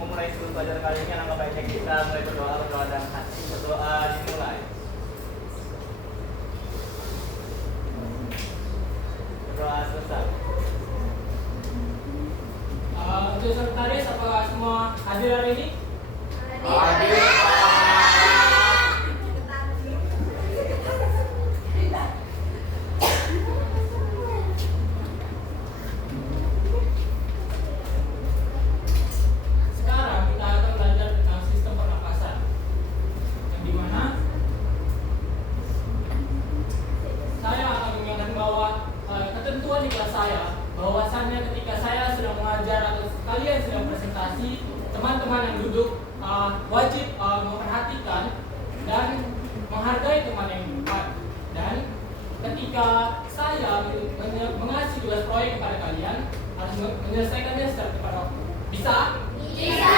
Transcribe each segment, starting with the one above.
memulai seluruh pelajaran kali ini, alangkah baiknya kita mulai berdoa dan hati. Berdoa dimulai. Berdoa selesai. Untuk sekretaris, apakah semua hadir hari ini? Hadir. Teman-teman yang duduk wajib memperhatikan dan menghargai teman yang di depan. Dan ketika saya mengasih tugas proyek kepada kalian, harus menyelesaikannya secara tepat waktu. Bisa? Bisa.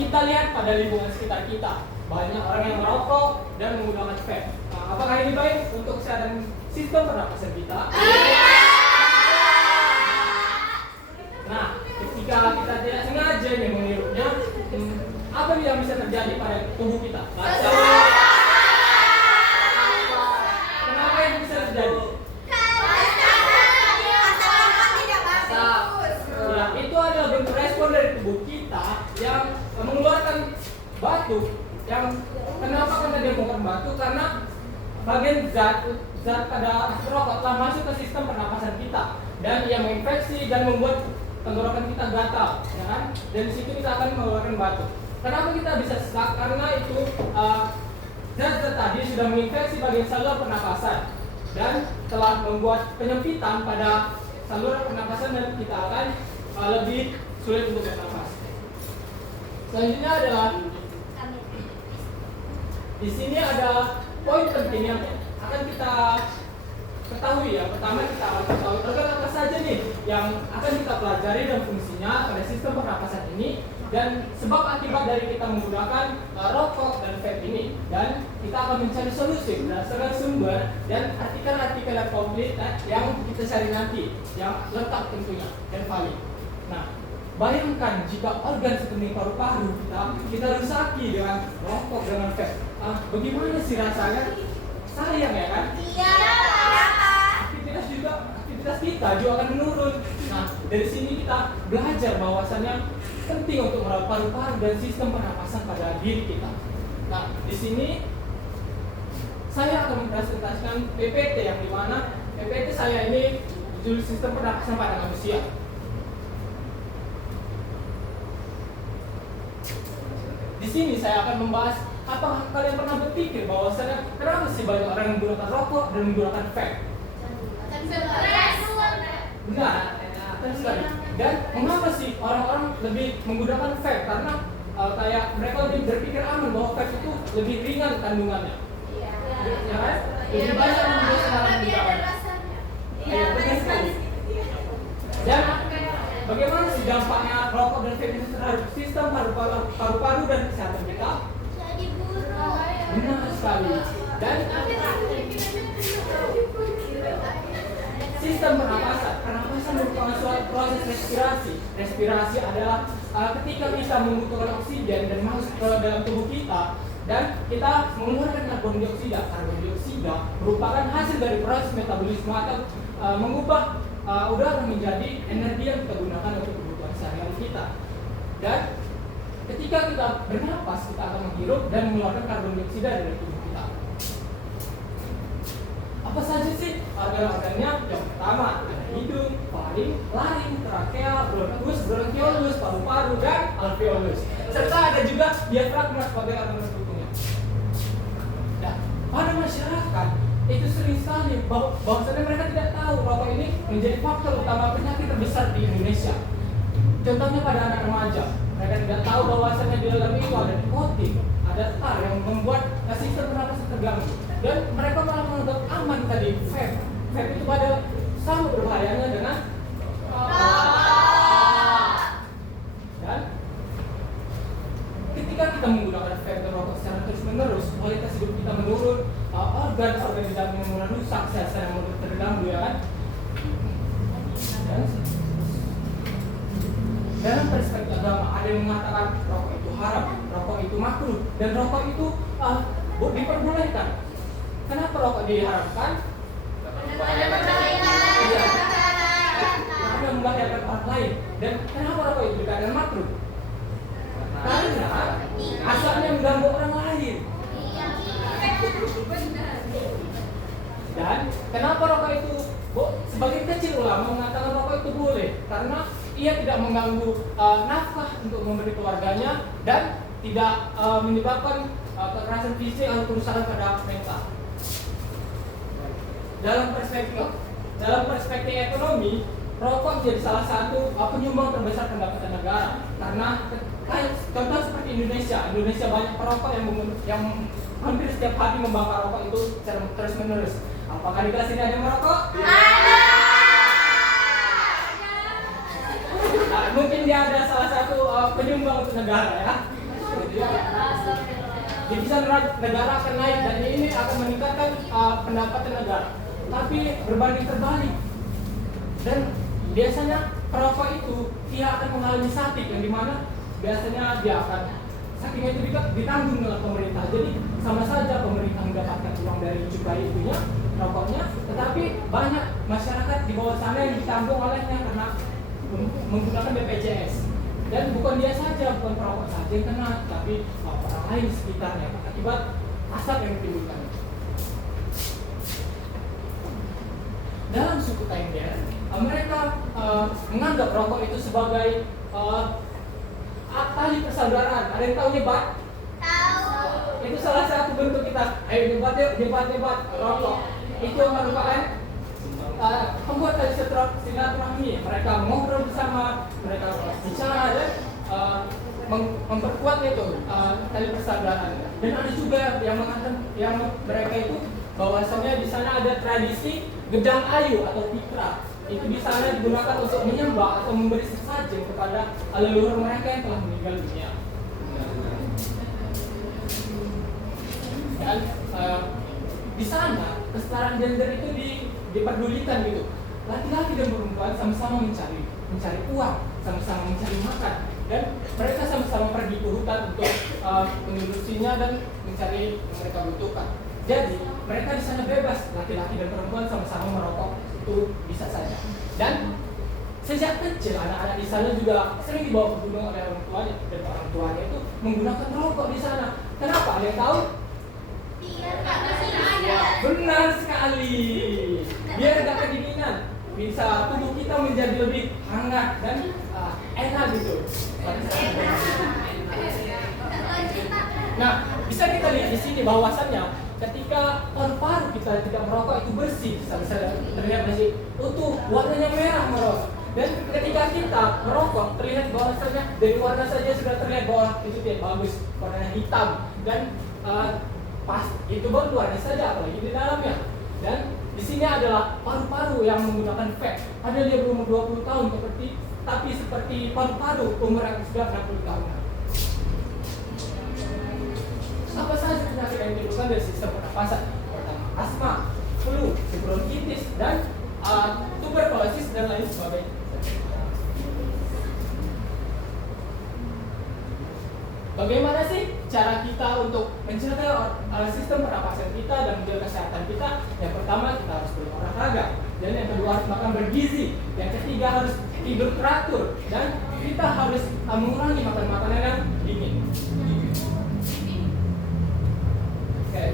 Kita lihat pada lingkungan sekitar kita, banyak orang yang merokok dan menggunakan vape. Apakah ini baik untuk kesehatan sistem pernapasan kita? Nah, ketika kita tidak sengaja menghirup,nya, apa yang bisa terjadi pada tubuh kita? Kenapa yang bisa terjadi? Ya, itu adalah bentuk respon dari tubuh kita yang mengeluarkan batu. Yang kenapa? Karena dia mengeluarkan batu karena bagian zat pada rokok telah masuk ke sistem pernapasan kita dan ia menginfeksi dan membuat tenggorokan kita gatal, ya kan? Dan di situ kita akan mengeluarkan batu. Kenapa kita bisa stuck? Karena itu zat tadi sudah menginfeksi bagian saluran pernapasan dan telah membuat penyempitan pada saluran pernapasan dan kita akan lebih sulit untuk bernafas. Selanjutnya adalah di sini ada poin penting yang akan kita ketahui ya. Pertama kita akan ketahui organ apa saja nih yang akan kita pelajari dan fungsinya pada sistem pernapasan ini dan sebab akibat dari kita menggunakan rokok dan vape ini, dan kita akan mencari solusi berdasarkan sumber dan artikel-artikel yang komplit yang kita cari nanti yang lengkap tentunya dan valid. Nah, bayangkan jika organ seperti paru-paru kita rusaki dengan rokok dengan vape, bagaimana sih rasanya? Sayang ya kan? Iya. Aktivitas kita juga akan menurun. Nah, dari sini kita belajar bahwasannya penting untuk merawat paru-paru dan sistem pernapasan pada diri kita. Nah, di sini saya akan mempresentasikan PPT yang dimana PPT saya ini judul sistem pernapasan pada manusia. Di sini saya akan membahas, apakah kalian pernah berpikir bahwasannya kenapa sih banyak orang yang menggunakan rokok dan menggunakan vape? Benar, sekali. Dan mengapa sih orang-orang lebih menggunakan vape? Karena kayak mereka lebih berpikir aman bahwa vape itu lebih ringan kandungannya. Ya kan? Lebih banyak yang sekarang menggunakan. Iya, benar sekali. Dan bagaimana sih dampaknya rokok dan vape itu terhadap sistem paru-paru dan kesehatan kita? Jadi buruk. Benar sekali. Dan sistem pernapasan merupakan suatu proses respirasi. Respirasi adalah ketika kita membutuhkan oksigen dan masuk ke dalam tubuh kita dan kita mengeluarkan karbon dioksida. Karbon dioksida merupakan hasil dari proses metabolisme atau mengubah udara menjadi energi yang kita gunakan untuk kebutuhan sehari-hari kita. Dan ketika kita bernapas, kita akan menghirup dan mengeluarkan karbon dioksida dari tubuh kita. Apa saja sih organ-organnya? Yang pertama ada hidung, faring, laring, trakea, bronkus, bronkiolus, paru-paru, dan alveolus. Serta ada juga diafragma sebagai organ sekutunya. Nah, pada masyarakat itu sering sekali bahwasanya mereka tidak tahu rokok ini menjadi faktor utama penyakit terbesar di Indonesia. Contohnya pada anak remaja, mereka tidak tahu bahwasanya di dalam itu ada nikotin, ada tar yang membuat sistem pernapasan terganggu. Dan mereka malah menganggap aman tadi vape. Vape itu pada sama berbahayanya dengan dan ketika kita menggunakan vape dan rokok secara terus-menerus, kualitas hidup kita menurun, organ di dalamnya mulai rusak, sel-sel yang mulai terganggu, ya kan? dan dalam perspektif agama ada yang mengatakan rokok itu haram, rokok itu makruh, dan rokok itu diperbolehkan. Kenapa rokok diharamkan? Iya. Karena membahayakan orang lain. Dan kenapa rokok itu dikatakan makruh? Karena asalnya mengganggu orang lain. Dan kenapa rokok itu, sebagian kecil ulama mengatakan rokok itu boleh karena ia tidak mengganggu nafkah untuk memberi keluarganya dan tidak menyebabkan kekerasan fisik atau kerusakan pada mental. Dalam perspektif ekonomi, rokok jadi salah satu penyumbang terbesar pendapatan negara. Karena contoh seperti Indonesia banyak perokok yang hampir setiap hari membakar rokok itu secara terus menerus. Apakah di kelas ini ada yang merokok? Ada. Nah, mungkin dia ada salah satu penyumbang untuk negara ya. Devisa negara akan naik dan ini akan meningkatkan pendapatan negara. Tapi berbanding terbalik. Dan biasanya perokok itu dia akan mengalami sakit yang dimana biasanya dia akan sakitnya itu ditanggung oleh pemerintah. Jadi sama saja pemerintah mendapatkan uang dari cukai itunya, rokoknya, tetapi banyak masyarakat di bawah sana yang ditanggung olehnya karena menggunakan BPJS. Dan bukan dia saja, bukan perokok saja yang kena, tapi orang lain di sekitarnya akibat asap yang ditimbulkan. Dalam suku Tengger, mereka menganggap rokok itu sebagai tali persaudaraan. Ada yang tahu nyebat? Tahu. Itu salah satu bentuk kita. Ayo debat rokok. Itu merupakan membuat tali silaturahmi. Mereka ngobrol bersama, mereka bicara dan memperkuat itu tali persaudaraan. Dan ada juga yang mengatakan yang mereka itu bahwasanya di sana ada tradisi gedang ayu atau fitra. Itu di sana digunakan untuk menyembah atau memberi sesajen kepada leluhur mereka yang telah meninggal dunia. Dan di sana kesetaraan gender itu diperdulikan gitu. Laki-laki dan perempuan sama-sama mencari uang, sama-sama mencari makan, dan mereka sama-sama pergi ke hutan untuk mengurusinya dan mencari yang mereka butuhkan. Jadi mereka di sana bebas, laki-laki dan perempuan sama-sama merokok itu bisa saja. Dan sejak kecil anak-anak di sana juga sering dibawa ke gunung oleh orang tuanya, dan orang tuanya itu menggunakan rokok di sana. Kenapa? Ada yang tahu? Biar nggak ada. Benar sekali. Biar nggak kedinginan, bisa tubuh kita menjadi lebih hangat dan enak gitu. Nah, bisa kita lihat di sini bahwasannya ketika paru-paru kita tidak merokok itu bersih, bisa terlihat masih utuh, warnanya merah merosot. Dan ketika kita merokok, terlihat bahwasannya dari warna saja sudah terlihat bahwa itu tidak bagus, warnanya hitam. Dan pas itu baru luarnya saja, apalagi di dalamnya. Dan di sini adalah paru-paru yang menggunakan fat. Ada dia berumur 20 tahun tapi seperti paru-paru umur yang sudah 60 tahun. Apa saja penyakit yang ditimbulkan dari sistem pernapasan? Pertama, asma, flu, bronkitis, dan tuberkulosis dan lain sebagainya. Bagaimana sih cara kita untuk menjaga sistem pernapasan kita dan menjaga kesehatan kita? Yang pertama, kita harus berolahraga, dan yang kedua harus makan bergizi, yang ketiga harus tidur teratur, dan kita harus mengurangi makan makanan yang dingin. Oke,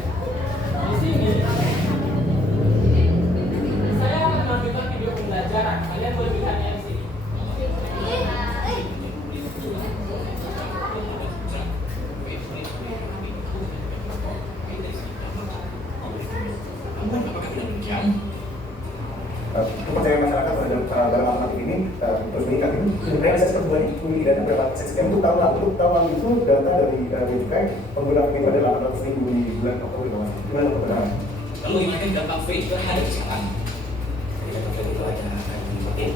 di sini saya akan menampilkan video pembelajaran. Kalian boleh lihatnya di sini. Apakah tidak demikian? Kepercayaan masyarakat dalam matematik ini terus meningkat. Realisasi pertumbuhan ini dan beberapa sekian untuk tahun lalu itu data dari Cukai penggunaan itu ada 800.000 di bulan Oktober bawah. Gimana kebenaran? Lalu gimana dampak V terhadap kesehatan? Dampak V itu ada mungkin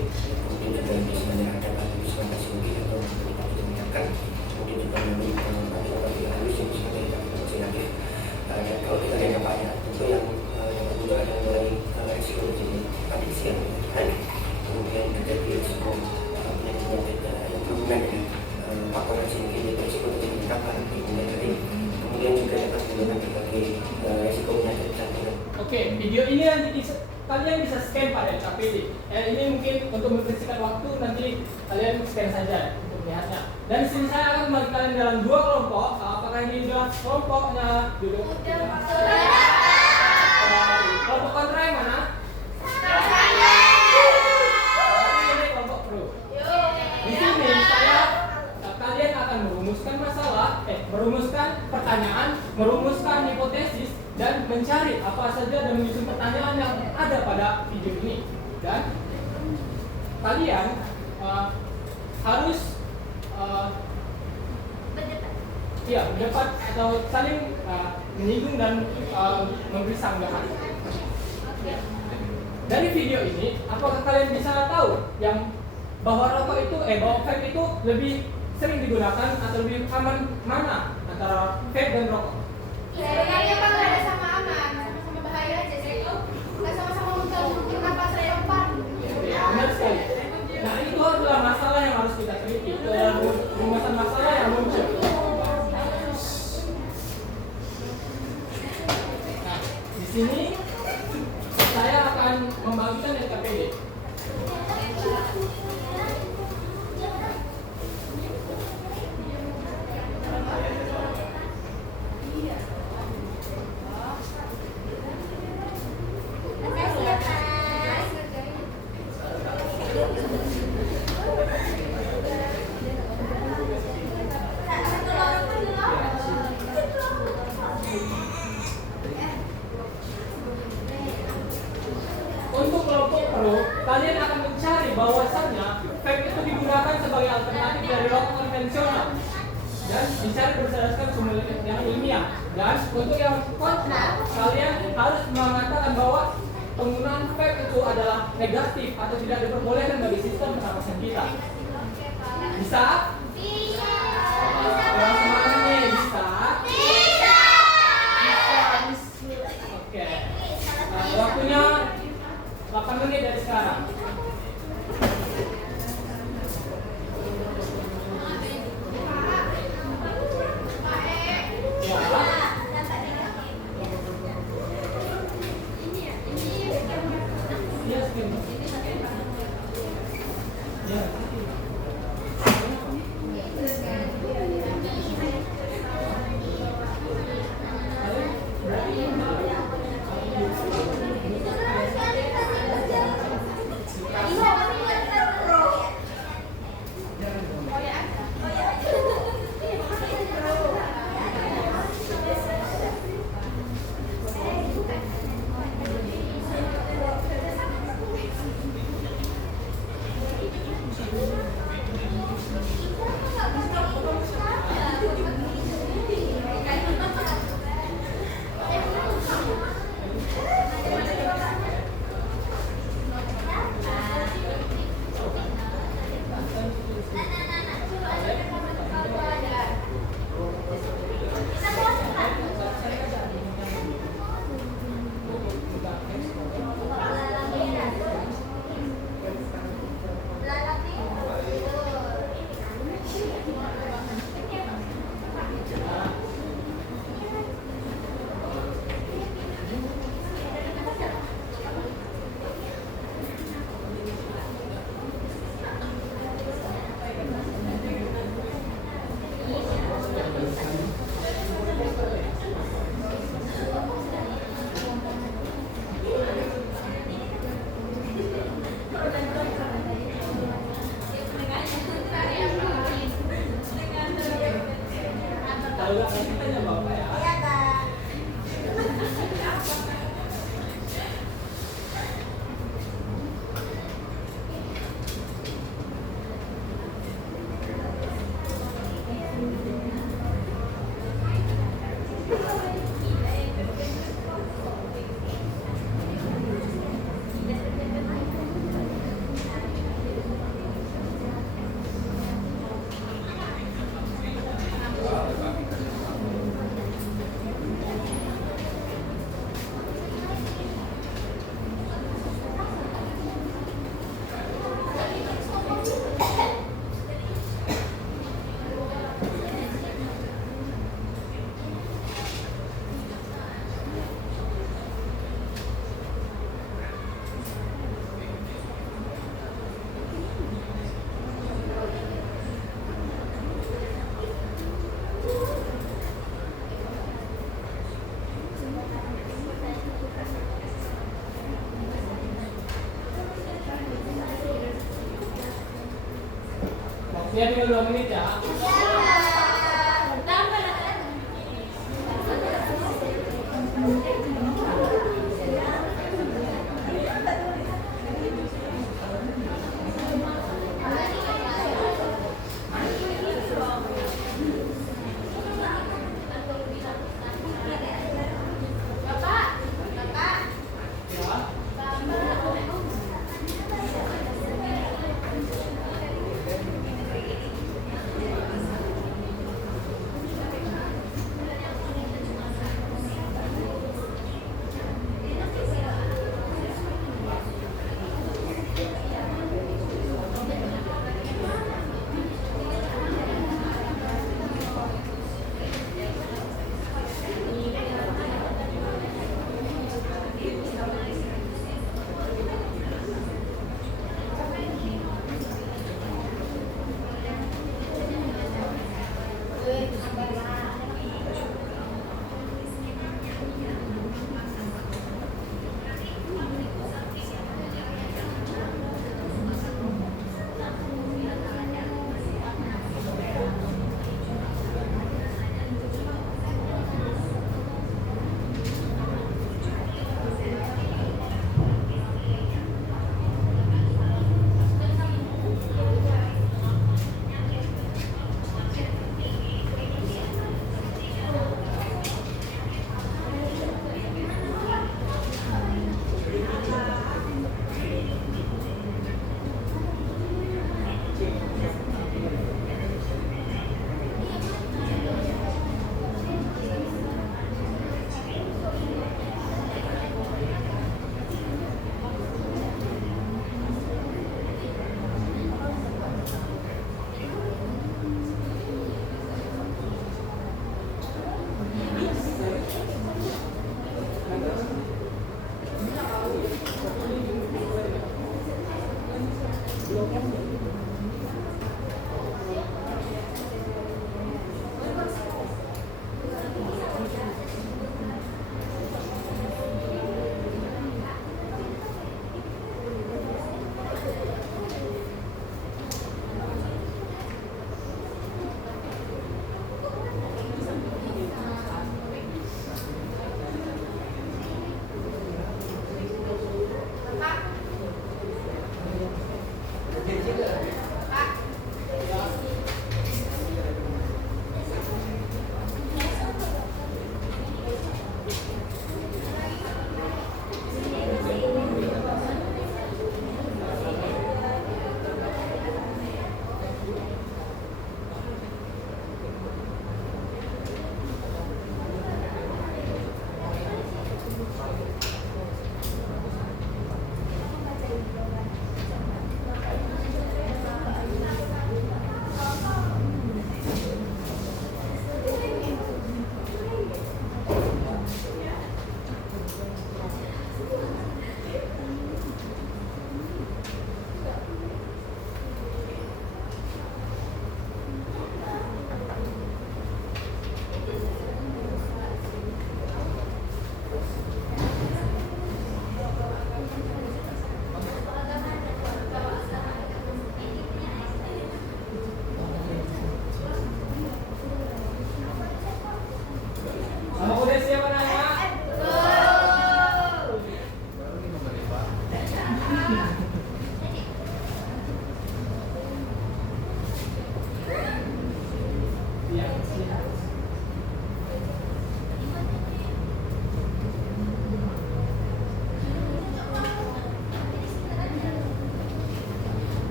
juga bisa menyerahkan antibius lebih atau tidak meningkatkan. Mungkin juga memang ada halus yang bisa menyebabkan penyakit. Dan kalau kita lihat dampaknya, tentu yang kedua adalah dari resiko jadi adiksi yang kemudian terjadi kemungkinan faktor resiko risiko untuk meningkat pada kemudian hari. Kemudian juga dapat menimbulkan berbagai resiko penyakit jantung. Oke, video ini nanti kalian bisa scan pada LKPD. Ini mungkin untuk membersihkan waktu, nanti kalian scan saja untuk melihatnya. Dan di sini saya akan membagi kalian dalam 2 kelompok. Apakah ini sudah kelompoknya duduk? Kelompok kontra yang mana? Ini kelompok pro. Di sini kalian akan merumuskan pertanyaan, merumuskan hipotesis, dan mencari apa saja dan menyusun pertanyaan yang ada pada video ini. Dan kalian harus berdebat atau saling menyinggung dan memberi sanggahan. Dari video ini, apakah kalian bisa tahu bahwa vape itu lebih sering digunakan atau lebih aman mana antara vape dan rokok? Sebenarnya Pak nggak ada sama aman, sama-sama bahaya aja sih. Nggak sama-sama mungkin apa saya Pak. Benar sekali. Nah, itu adalah masalah yang harus kita teliti. Rumusan masalah yang muncul. Nah, di sini saya akan membagikan LKPD. Untuk kelompok pro, kalian akan mencari bahwasannya vape itu digunakan sebagai alternatif dari rokok konvensional dan dicari berdasarkan sumber yang ilmiah. Dan untuk yang kontra, kalian harus mengatakan bahwa penggunaan vape itu adalah negatif atau tidak diperbolehkan bagi sistem pernapasan kita. Bisa? Bisa. Yang semangat nih, bisa? Bisa. Oke. Waktunya 8 menit dari sekarang. Ya tinggal 2 menit ya. Pak.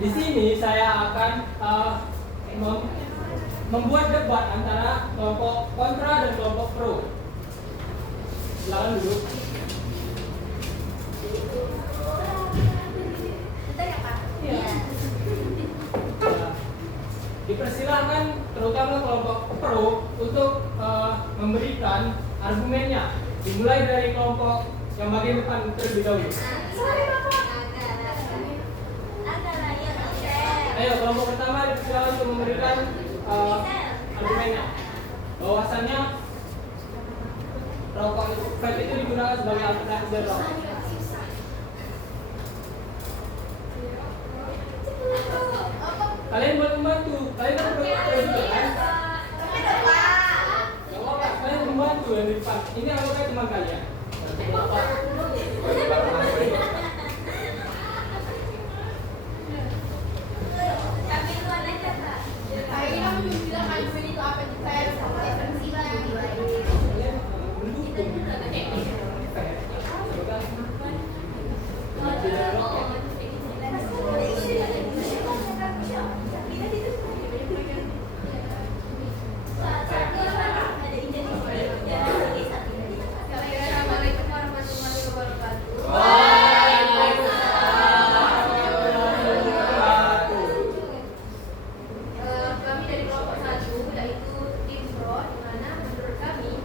Di sini saya akan membuat debat antara kelompok kontra dan kelompok pro. Silakan duduk. Bentar ya Pak. Iya. Dipersilahkan terutama kelompok pro untuk memberikan argumennya. Dimulai dari kelompok yang bagian depan terlebih dahulu. Sorry Bapak. Ayo, kelompok pertama dipersilakan untuk memberikan argumennya. Bahwasannya rokok vape itu digunakan sebagai alternatif dari rokok. Kalian boleh membantu. Kalian kan perlu juga kan? Gak apa-apa, kalian membantu yang di depan. Ini anggapnya teman kalian. Kayaknya kamu juga bilang argumen itu apa sih? Saya harus sama referensi lagi. Kalian mendukung. Tidak rokok. Assalamualaikum warahmatullahi wabarakatuh. Kami dari kelompok 1 yaitu tim pro, di mana menurut kami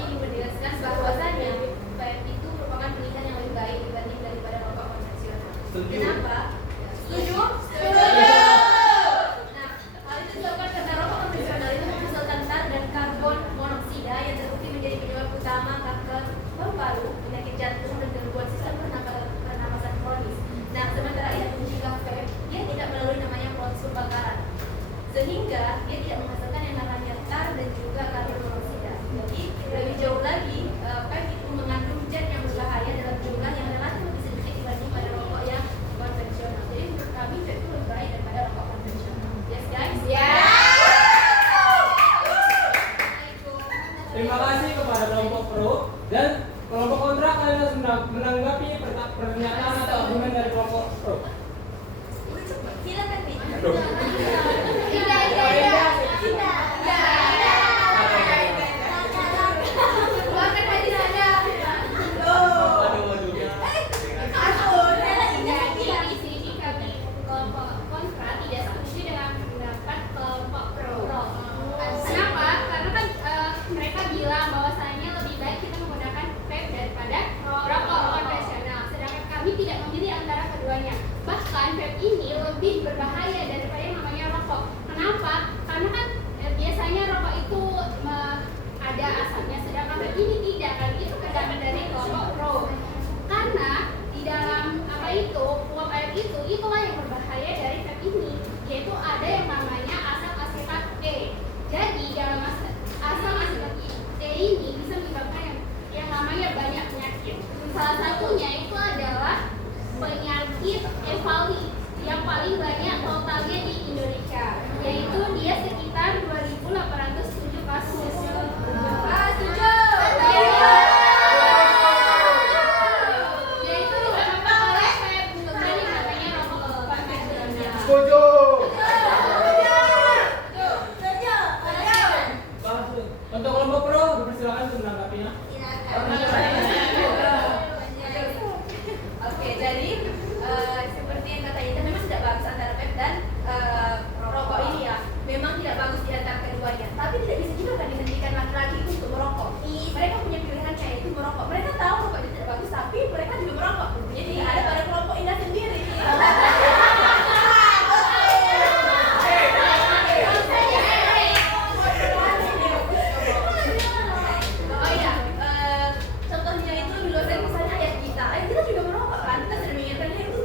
ingin menjelaskan bahwasannya vape itu merupakan pilihan yang lebih baik dibanding daripada rokok konvensional. Setuju. Kenapa? Setuju? Nah, hal itu disebabkan karena rokok konvensional itu menghasilkan tar dan karbon monoksida yang terbukti menjadi penyebab utama kanker paru-paru, penyakit jantung, dan gangguan sistem pernapasan kronis. Nah, sementara itu jika vape, dia tidak melalui namanya proses pembakaran, sehingga dia tidak menghasilkan yang namanya tar dan juga karbon monoksida. Jadi lebih jauh lagi, vape itu mengandung zat yang berbahaya dalam jumlah yang relatif lebih sedikit dibanding pada rokok yang konvensional. Jadi menurut kami vape itu lebih baik daripada rokok konvensional. Yes guys? Terima kasih kepada kelompok pro dan kelompok kontra. Kalian harus menanggapi pernyataan atau argumen dari kelompok pro. Silakan, Bi. Aduh. Keluarkan hadis Anda. Di sini kami kelompok kontra tidak setuju dengan pendapat kelompok pro. Kenapa? Karena kan mereka bilang bahwasanya lebih baik kita menggunakan vape daripada rokok konvensional. Sedangkan kami tidak memilih antara keduanya. Bahkan vape ini lebih berbahaya daripada yang namanya rokok. Kenapa? Karena kan biasanya rokok itu ada asapnya, sedangkan vape ini tidak. Kan itu pendapat dari kelompok pro. Karena di dalam uap air itu itulah yang berbahaya dari vape ini, yaitu ada yang namanya asam asetat E. Jadi dalam asam asetat E ini bisa menyebabkan yang namanya banyak penyakit. Salah satunya itu adalah penyakit EVALI yang paling banyak totalnya di Indonesia, yaitu dia sekitar 2.807 kasus. Setuju. Yaitu disebabkan oleh vape, bukan yang namanya rokok konvensional. Setuju. Untuk kelompok pro dipersilakan untuk menanggapinya. Oke, jadi seperti yang kata Intan, memang tidak bagus antara vape dan rokok ini ya. Memang tidak bagus di antara keduanya. Tapi tidak bisa juga kan dihentikan laki-laki itu untuk merokok. Mereka punya pilihannya yaitu merokok. Mereka tahu rokok itu tidak bagus, tapi mereka juga merokok. Jadi ada pada kelompok Indah sendiri. Oh iya, contohnya itu di luar dari misalnya ayat kita juga merokok kan, kita sudah mengingatkan itu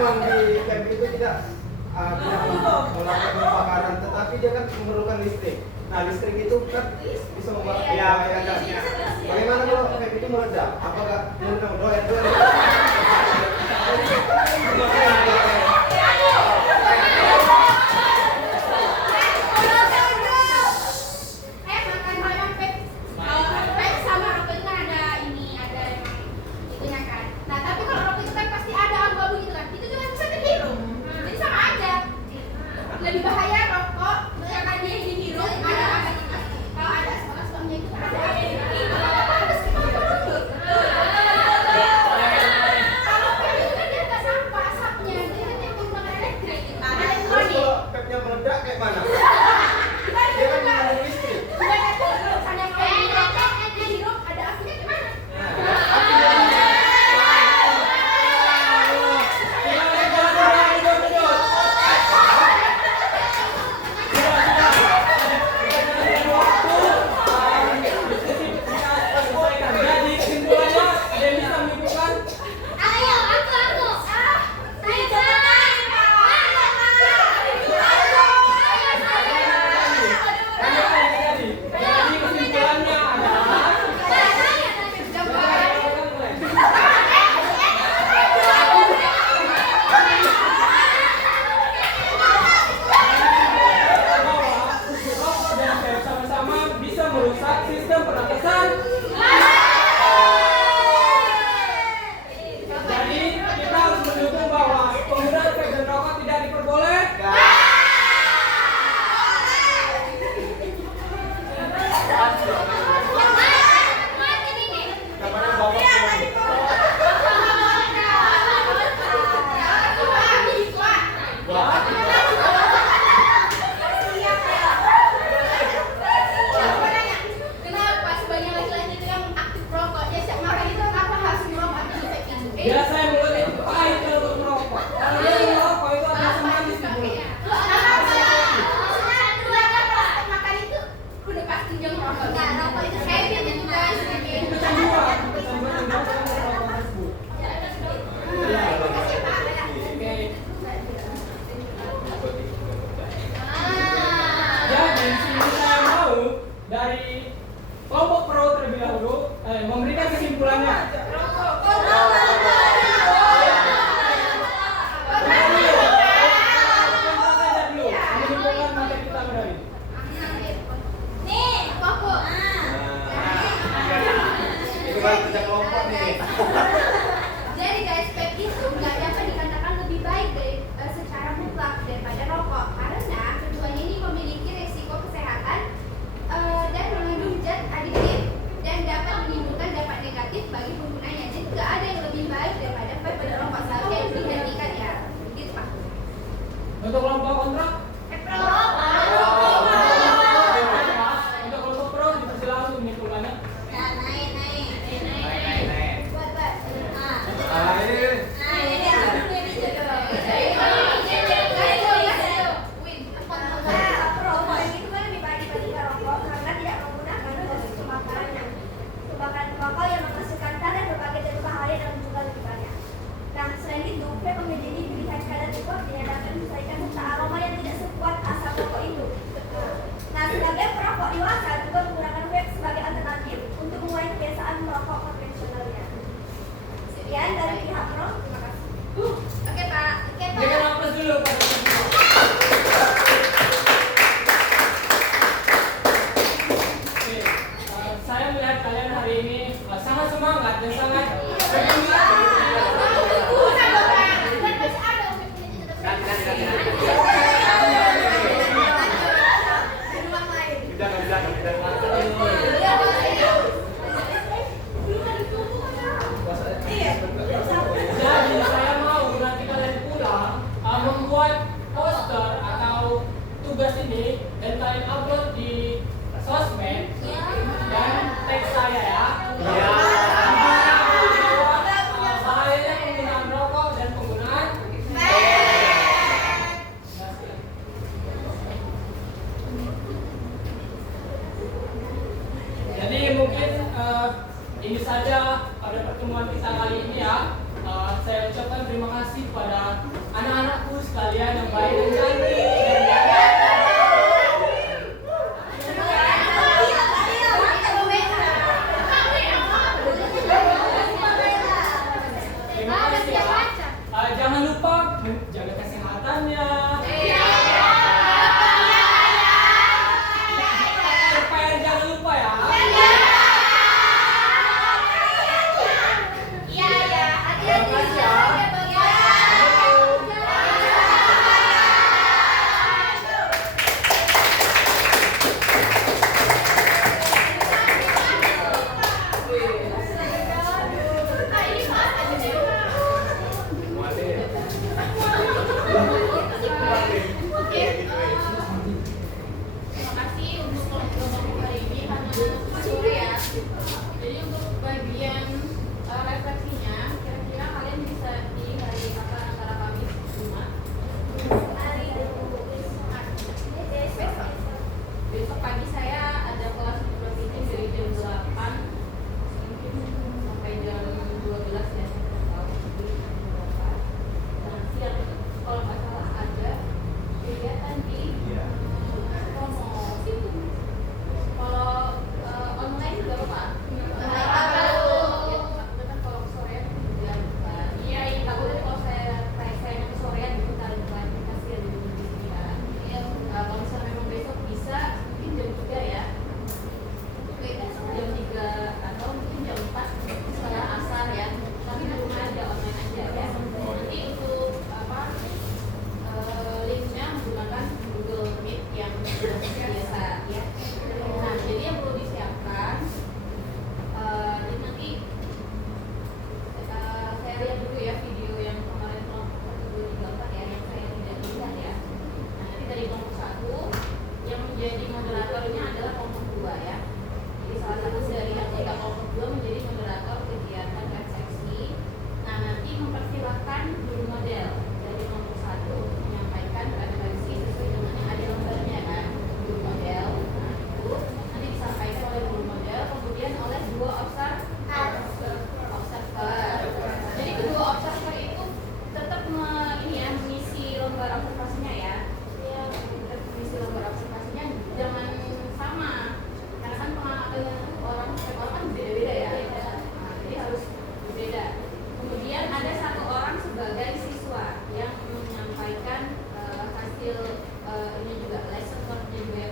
memang di camp itu tidak melakukan pembakaran, tetapi dia kan memerlukan listrik. Nah, listrik itu kan bisa membakar gasnya. Bagaimana kalau camp itu meledak? Apakah meledak doa? Lebih bahaya rokok karena dia dihirup kalau ada asap-asapnya itu ada harus kalau pep itu kan dia nggak sampah asapnya, dia menggunakan elektrik. Terus kalau pepnya meledak kayak mana? Dia kan mengandung listrik. Dihirup ada apinya gimana? Memberikan kesimpulannya. Kerja kelompok nih. Jadi guys, vape itu nggak dapat dikatakan lebih baik dari secara mutlak daripada rokok karena keduanya ini memiliki resiko kesehatan dan mengandung zat adiktif dan dapat menimbulkan dampak negatif bagi penggunanya. Jadi nggak ada yang lebih baik daripada vape pada rokok saja yang dihentikan ya. Gitu Pak. Untuk kelompok kontra? Untuk kelompok pro dipersilakan untuk menyimpulkannya. Nah, selain itu, vape menjadi pilihan kadar cukup dinyatakan menyelesaikan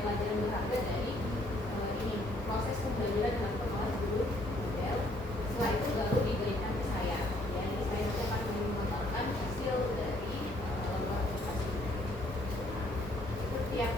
pelajaran berharga dari ini proses pembelajaran dalam pengelolaan guru model. Setelah itu baru diberikan ke saya. Ya, jadi saya nanti akan memotongkan hasil dari laboratorium. Itu tiap